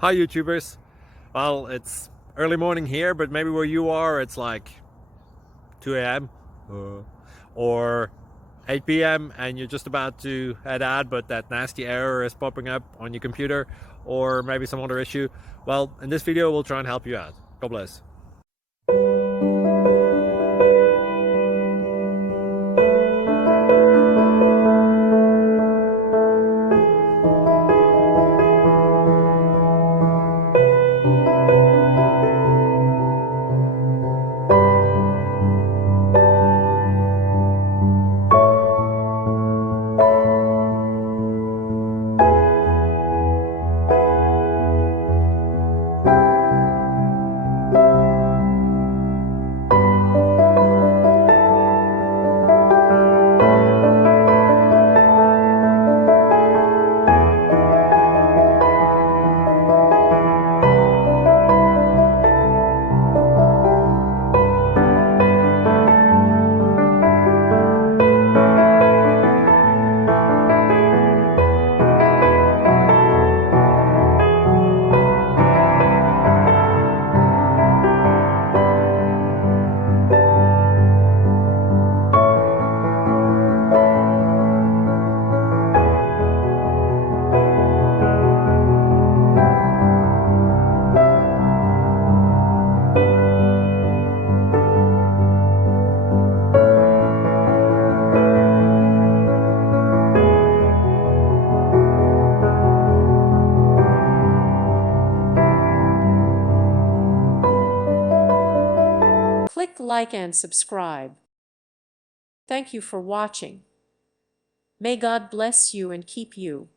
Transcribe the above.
Hi YouTubers. Well, it's early morning here, but maybe where you are it's like 2 a.m. Or 8 p.m. and you're just about to head out, but that nasty error is popping up on your computer, or maybe some other issue. Well, in this video we'll try and help you out. God bless. Click like and subscribe. Thank you for watching. May God bless you and keep you.